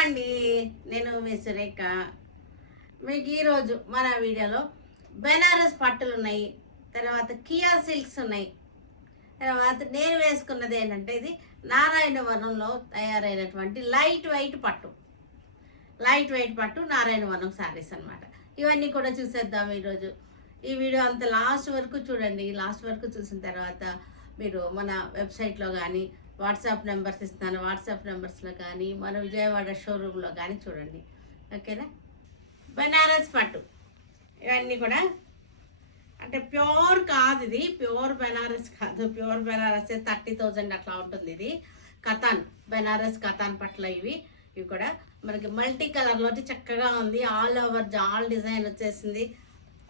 అండి, నేను మీ సురేఖ. మీకు ఈరోజు మన వీడియోలో బెనారస్ పట్టులు ఉన్నాయి, తర్వాత కియా సిల్క్స్ ఉన్నాయి, తర్వాత నేను వేసుకున్నది ఏంటంటే ఇది నారాయణవనంలో తయారైనటువంటి లైట్ వెయిట్ పట్టు నారాయణవనం శారీస్ అనమాట. ఇవన్నీ కూడా చూసేద్దాం ఈరోజు. ఈ వీడియో అంత లాస్ట్ వరకు చూడండి. లాస్ట్ వరకు చూసిన తర్వాత మీరు మన వెబ్సైట్లో కానీ వాట్సాప్ నెంబర్స్ ఇస్తాను, వాట్సాప్ నెంబర్స్లో కానీ మన విజయవాడ షోరూంలో కానీ చూడండి. ఓకేనా? బెనారస్ పట్టు ఇవన్నీ కూడా అంటే ప్యూర్ కాదు, ఇది ప్యూర్ బెనారస్ కాదు. ప్యూర్ బెనారస్ 30,000 అట్లా ఉంటుంది. ఇది కథాన్, బెనారస్ కథాన్ పట్ల ఇవి కూడా మనకి మల్టీ కలర్లో చక్కగా ఉంది. ఆల్ ఓవర్ జాల్ డిజైన్ వచ్చేసింది.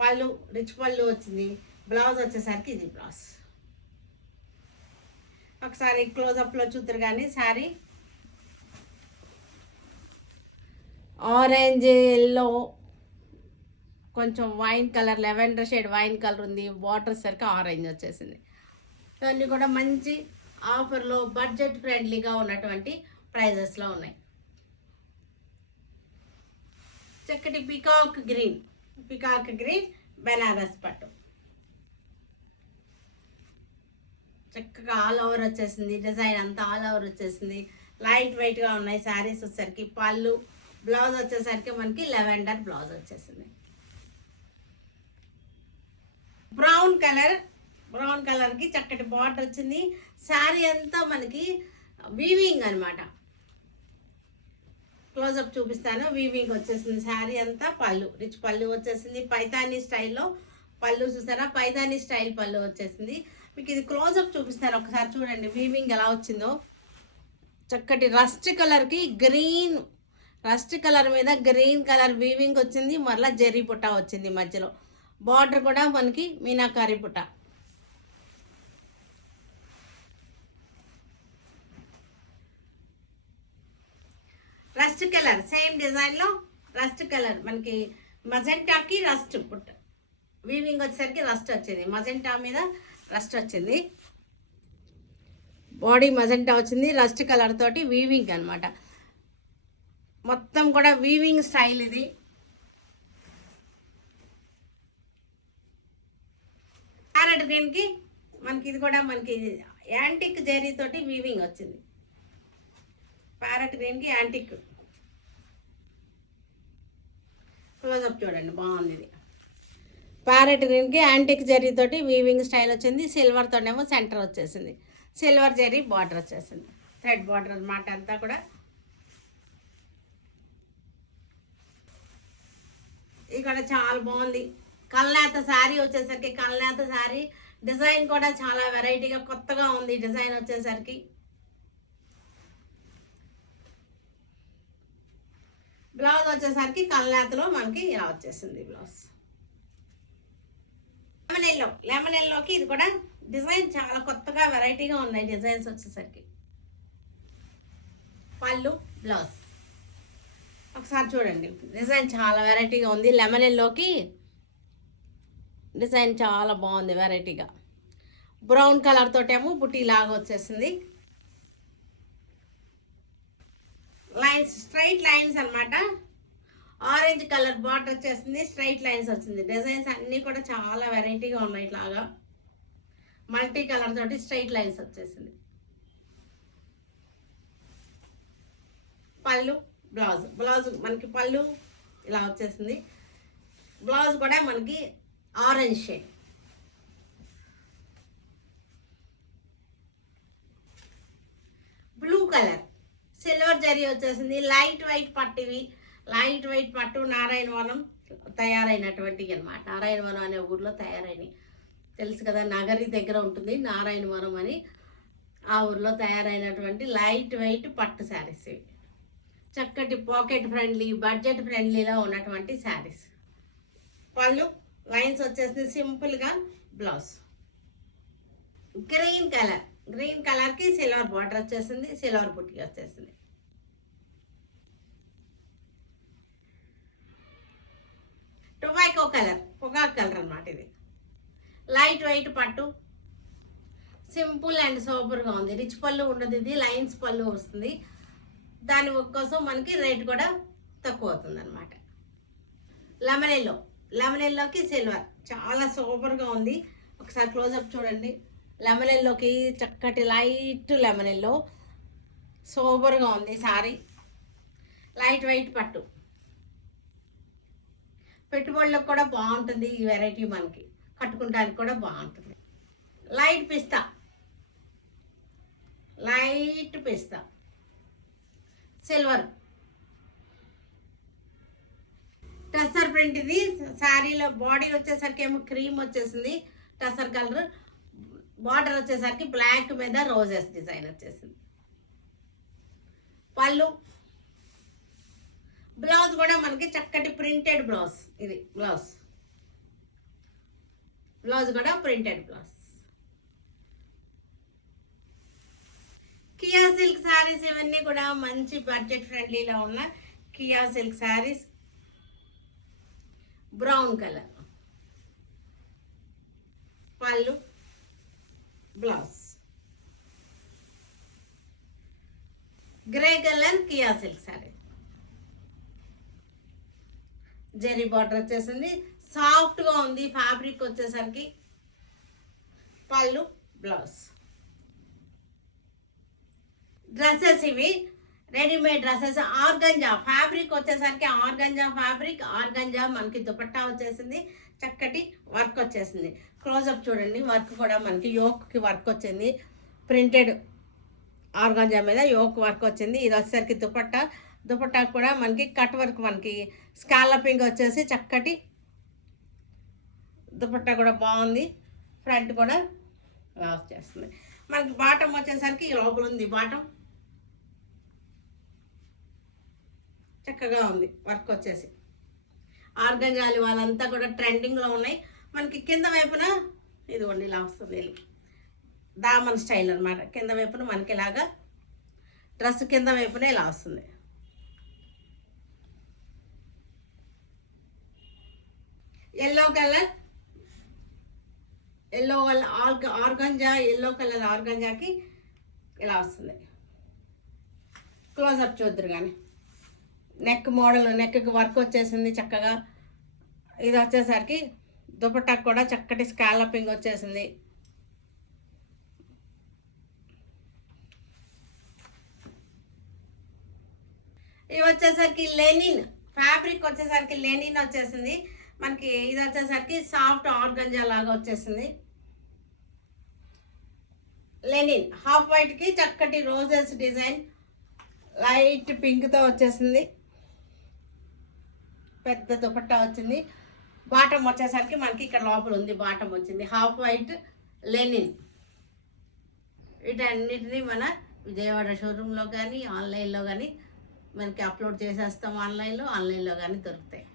పళ్ళు రిచ్ పళ్ళు వచ్చింది. బ్లౌజ్ వచ్చేసరికి ఇది బ్లౌజ్. ఒకసారి క్లోజప్లో చూద్దరు కానీ శారీ ఆరెంజ్, ఎల్లో, కొంచెం wine colour, lavender shade wine colour ఉంది. వాటర్ సరికి ఆరెంజ్ వచ్చేసింది. ఇవన్నీ కూడా మంచి ఆఫర్లో బడ్జెట్ ఫ్రెండ్లీగా ఉన్నటువంటి ప్రైజెస్లో ఉన్నాయి. చక్కటి పికాక్ గ్రీన్ బెనారస్ పట్టు చక్కగా ఆల్ ఓవర్ వచ్చేసింది. డిజైన్ అంతా ఆల్ ఓవర్ వచ్చేసింది. లైట్ వెయిట్గా ఉన్నాయి శారీస్ వచ్చేసరికి. పళ్ళు బ్లౌజ్ వచ్చేసరికి మనకి లెవెండర్ బ్లౌజ్ వచ్చేసింది. బ్రౌన్ కలర్కి చక్కటి బార్డర్ వచ్చింది. శారీ అంతా మనకి వీవింగ్ అనమాట. క్లోజప్ చూపిస్తాను. వీవింగ్ వచ్చేసింది శారీ అంతా. పళ్ళు రిచ్ పళ్ళు వచ్చేసింది. పైతానీ స్టైల్లో పళ్ళు చూసారా? పైతానీ స్టైల్ పళ్ళు వచ్చేసింది. మీకు ఇది క్లోజప్ చూపిస్తాను, ఒకసారి చూడండి వీవింగ్ ఎలా వచ్చిందో. చక్కటి రస్ట్ కలర్కి రస్ట్ కలర్ మీద గ్రీన్ కలర్ వీవింగ్ వచ్చింది. మరలా జెర్రీ బుట్ట వచ్చింది మధ్యలో. బార్డర్ కూడా మనకి మీనాకారి బుట్ట. రస్ట్ కలర్ సేమ్ డిజైన్లో రస్ట్ కలర్ మనకి మజెంటాకి రస్ట్ బుట్ట వీవింగ్ వచ్చేసరికి రస్ట్ వచ్చింది. మజెంటా మీద రస్ట్ వచ్చింది. బాడీ మజెంటా వచ్చింది. రస్ట్ కలర్ తోటి వీవింగ్ అనమాట. మొత్తం కూడా వీవింగ్ స్టైల్ ఇది. ప్యారెట్ గ్రీన్కి మనకి ఇది కూడా మనకి యాంటిక్ జెరీ తోటి వీవింగ్ వచ్చింది. ప్యారెట్ గ్రీన్కి యాంటిక్. క్లోజప్ చూడండి, బాగుంది ఇది. ప్యారెట్ గ్రీన్కి యాంటిక్ జెరీ తోటి వీవింగ్ స్టైల్ వచ్చింది. సిల్వర్ తోనేమో సెంటర్ వచ్చేసింది. సిల్వర్ జెరీ బార్డర్ వచ్చేసింది. థ్రెడ్ బార్డర్ అన్నమాట అంతా కూడా. ఇక్కడ చాలా బాగుంది. కల్నేత శారీ వచ్చేసరికి, కల్నేత శారీ డిజైన్ కూడా చాలా వెరైటీగా కొత్తగా ఉంది. డిజైన్ వచ్చేసరికి బ్లౌజ్ వచ్చేసరికి కల్నేతలో మనకి ఇలా వచ్చేసింది బ్లౌజ్. లెమన్ ఎల్లోకి ఇది కూడా డిజైన్ చాలా కొత్తగా వెరైటీగా ఉన్నాయి డిజైన్స్ వచ్చేసరికి. పళ్ళు బ్లౌజ్ ఒకసారి చూడండి. డిజైన్ చాలా వెరైటీగా ఉంది. లెమన్ ఎల్లోకి డిజైన్ చాలా బాగుంది వెరైటీగా. బ్రౌన్ కలర్ తోటేమో బుటీ లాగా వచ్చేసింది. లైన్స్, స్ట్రైట్ లైన్స్ అనమాట. ఆరెంజ్ కలర్ బార్డర్ వచ్చేసింది. స్ట్రైట్ లైన్స్ వచ్చింది. డిజైన్స్ అన్నీ కూడా చాలా వెరైటీగా ఉన్నాయి. ఇట్లాగా మల్టీ కలర్ తోటి స్ట్రైట్ లైన్స్ వచ్చేసింది. పళ్ళు బ్లౌజ్ మనకి పళ్ళు ఇలా వచ్చేసింది. బ్లౌజ్ కూడా మనకి orange shade. Blue colour silver zari వచ్చేసింది. లైట్ వెయిట్ పట్టు నారాయణవనం తయారైనటువంటి అనమాట. నారాయణవనం అనే ఊర్లో తయారైనవి తెలుసు కదా, నగరి దగ్గర ఉంటుంది నారాయణవనం అని. ఆ ఊర్లో తయారైనటువంటి లైట్ వెయిట్ పట్టు శారీస్ ఇవి. చక్కటి పాకెట్ ఫ్రెండ్లీ, బడ్జెట్ ఫ్రెండ్లీలో ఉన్నటువంటి శారీస్. పళ్ళు లైన్స్ వచ్చేసింది సింపుల్గా. బ్లౌజ్ గ్రీన్ కలర్కి సిల్వర్ బార్డర్ వచ్చేసింది. సిల్వర్ బుట్టి వచ్చేసింది. పొగాకు కలర్ అనమాట ఇది. లైట్ వెయిట్ పట్టు, సింపుల్ అండ్ సూపర్గా ఉంది. రిచ్ పళ్ళు ఉండదు, ఇది లైన్స్ పళ్ళు వస్తుంది. దాని కోసం మనకి రేట్ కూడా తక్కువ అవుతుంది అనమాట. లెమన్ ఎల్లోకి సిల్వర్ చాలా సూపర్గా ఉంది. ఒకసారి క్లోజప్ చూడండి. లెమన్ ఎల్లోకి చక్కటి లైట్ లెమన్ ఎల్లో సూపర్గా ఉంది. సారీ లైట్ వెయిట్ పట్టు, పెట్టుబడులకు కూడా బాగుంటుంది. ఈ వెరైటీ మనకి కట్టుకుంటానికి కూడా బాగుంటుంది. లైట్ పిస్తా సిల్వర్ టసర్ ప్రింట్. ఇది శారీలో బాడీ వచ్చేసరికి ఏమో క్రీమ్ వచ్చేసింది టసర్ కలర్, బార్డర్ వచ్చేసరికి బ్లాక్ మీద రోజెస్ డిజైన్ వచ్చేసింది. పళ్ళు, బ్లౌజ్ కూడా మనకి చక్కటి ప్రింటెడ్ బ్లౌజ్. ఇది బ్లౌజ్ కూడా ప్రింటెడ్ బ్లౌజ్. కియా సిల్క్ శారీస్ ఇవన్నీ కూడా మంచి బడ్జెట్ ఫ్రెండ్లీలో ఉన్న కియా సిల్క్ శారీస్. బ్రౌన్ కలర్ పళ్ళు, బ్లౌజ్. గ్రే కలర్ కియా సిల్క్ శారీ, జెరీ బార్డర్ వచ్చేసింది. సాఫ్ట్గా ఉంది ఫ్యాబ్రిక్ వచ్చేసరికి. పళ్ళు, బ్లౌజ్. డ్రెస్సెస్ ఇవి రెడీమేడ్ డ్రెస్సెస్. ఆర్గంజా ఫ్యాబ్రిక్ వచ్చేసరికి ఆర్గంజా మనకి దుపట్టా వచ్చేసింది. చక్కటి వర్క్ వచ్చేసింది. క్లోజప్ చూడండి. వర్క్ కూడా మనకి యోక్కి వర్క్ వచ్చింది. ప్రింటెడ్ ఆర్గంజా మీద యోక్ వర్క్ వచ్చింది. ఇది వచ్చేసరికి దుపట్టా కూడా మనకి కట్ వర్క్, మనకి స్కాలపింగ్ వచ్చేసి చక్కటి దుపట్టా కూడా బాగుంది. ఫ్రంట్ కూడా లాస్ చేస్తుంది. మనకి బాటమ్ వచ్చేసరికి లోపల ఉంది. బాటమ్ చక్కగా ఉంది. వర్క్ వచ్చేసి ఆర్గంజాలు వాళ్ళంతా కూడా ట్రెండింగ్లో ఉన్నాయి. మనకి కింద వైపున ఇదిగోండి ఇలా వస్తుంది. దామన్ స్టైల్ అనమాట. కింద వైపున మనకి ఇలాగా డ్రెస్ కింద వైపున ఇలా వస్తుంది. Yellow colour organza, yellow colour ఆర్గంజాకి ఇలా వస్తుంది. క్లోజప్ చూద్దరు కానీ. నెక్ మోడల్, నెక్కి వర్క్ వచ్చేసింది చక్కగా. ఇది వచ్చేసరికి దుపట్టాకు కూడా చక్కటి స్కాలపింగ్ వచ్చేసింది. ఇవి వచ్చేసరికి లెనిన్ ఫ్యాబ్రిక్ వచ్చేసరికి లెనిన్ వచ్చేసింది మనకి. ఇది వచ్చేసరికి సాఫ్ట్ ఆర్గంజా లాగా వచ్చేసింది. లెనిన్ హాఫ్ వైట్కి చక్కటి రోజెస్ డిజైన్ లైట్ పింక్తో వచ్చేసింది. పెద్ద దుపట్టా వచ్చింది. బాటమ్ వచ్చేసరికి మనకి ఇక్కడ లోపల ఉంది. బాటమ్ వచ్చింది హాఫ్ వైట్ లెనిన్. వీటన్నిటిని మన విజయవాడ షోరూంలో కానీ ఆన్లైన్లో కానీ మనకి అప్లోడ్ చేసేస్తాం. ఆన్లైన్లో కానీ దొరుకుతాయి.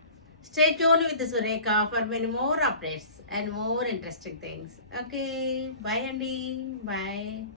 Stay tuned with Surekha for many more updates and more interesting things. Okay, bye Andy. Bye.